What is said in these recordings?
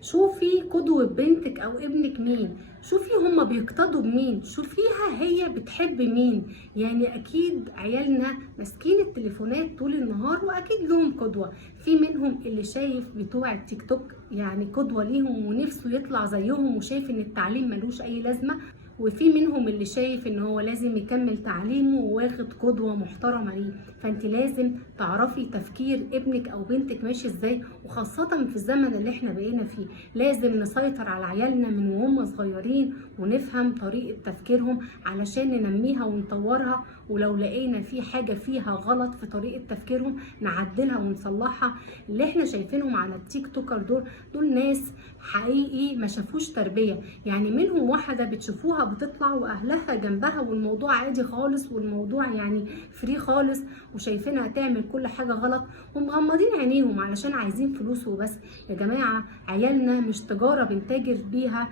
شوفي قدوة بنتك او ابنك مين، شوفي هما بيقتدوا بمين، شوفيها هي بتحب مين. يعني اكيد عيالنا ماسكين التليفونات طول النهار واكيد لهم قدوة. في منهم اللي شايف بتوع التيك توك يعني قدوة ليهم ونفسه يطلع زيهم وشايف ان التعليم ملوش اي لازمة، وفي منهم اللي شايف ان هو لازم يكمل تعليمه وواخد قدوة محترمة ليه. فانت لازم تعرفي تفكير ابنك او بنتك ماشي ازاي، وخاصة في الزمن اللي احنا بقينا فيه لازم نسيطر على عيالنا من وهم صغيرين ونفهم طريقة تفكيرهم علشان ننميها ونطورها، ولو لقينا في حاجة فيها غلط في طريقة تفكيرهم نعدلها ونصلحها. اللي احنا شايفينهم على التيك توكر دول ناس حقيقي ما شافوش تربية. يعني منهم واحدة بتشوفوها بتطلع واهلها جنبها والموضوع عادي خالص والموضوع يعني فري خالص، وشايفينها تعمل كل حاجة غلط ومغمضين عينيهم علشان عايزين فلوس وبس. يا جماعة عيالنا مش تجارة بنتاجر بيها،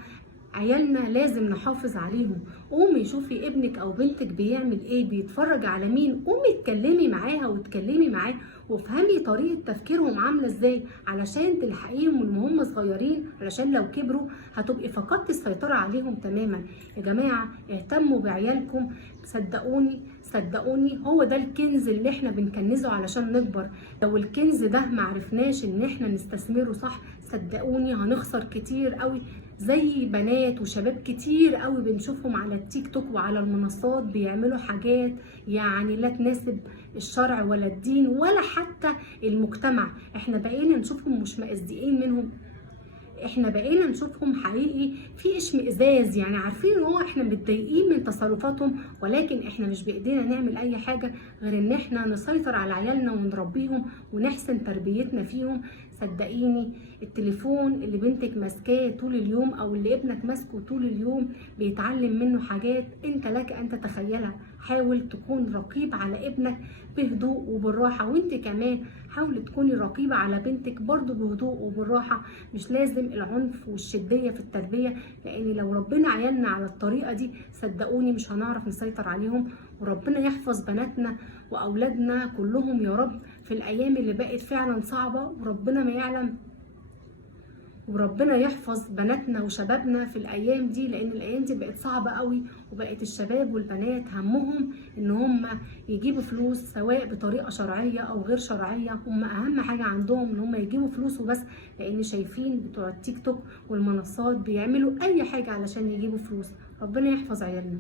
عيالنا لازم نحافظ عليهم. قومي شوفي ابنك او بنتك بيعمل ايه، بيتفرج على مين، قومي اتكلمي معاها واتكلمي معاه وافهمي طريقة تفكيرهم عاملة ازاي علشان تلحقيهم من وهم صغيرين، علشان لو كبروا هتبقي فقدتي السيطرة عليهم تماما. يا جماعة اهتموا بعيالكم، صدقوني صدقوني هو ده الكنز اللي احنا بنكنزه علشان نكبر. لو الكنز ده معرفناش ان احنا نستثمره صح صدقوني هنخسر كتير قوي. زي بنات وشباب كتير قوي بنشوفهم على التيك توك وعلى المنصات بيعملوا حاجات يعني لا تناسب الشرع ولا الدين ولا حتى المجتمع. احنا بقينا نشوفهم مش مصدقين منهم، احنا بقينا نشوفهم حقيقي في اشمئزاز، يعني عارفين ان هو احنا متضايقين من تصرفاتهم، ولكن احنا مش بايدينا نعمل اي حاجه غير ان احنا نسيطر على عيالنا ونربيهم ونحسن تربيتنا فيهم. صدقيني التليفون اللي بنتك ماسكاه طول اليوم او اللي ابنك ماسكه طول اليوم بيتعلم منه حاجات انت لك ان تتخيلها. حاول تكون رقيب على ابنك بهدوء وبالراحه، وانت كمان حاولي تكوني رقيبه على بنتك برضو بهدوء وبالراحه. مش لازم العنف والشديه في التربيه، لان لو ربنا عيالنا على الطريقه دي صدقوني مش هنعرف نسيطر عليهم. وربنا يحفظ بناتنا واولادنا كلهم يا رب في الايام اللي بقت فعلا صعبه، وربنا ما يعلم، وربنا يحفظ بناتنا وشبابنا في الايام دي، لان الايام دي بقت صعبه قوي، وبقت الشباب والبنات همهم ان هم يجيبوا فلوس سواء بطريقه شرعيه او غير شرعيه. هم اهم حاجه عندهم ان هم يجيبوا فلوس وبس، لان شايفين بتوع التيك توك والمنصات بيعملوا اي حاجه علشان يجيبوا فلوس. ربنا يحفظ عيالنا.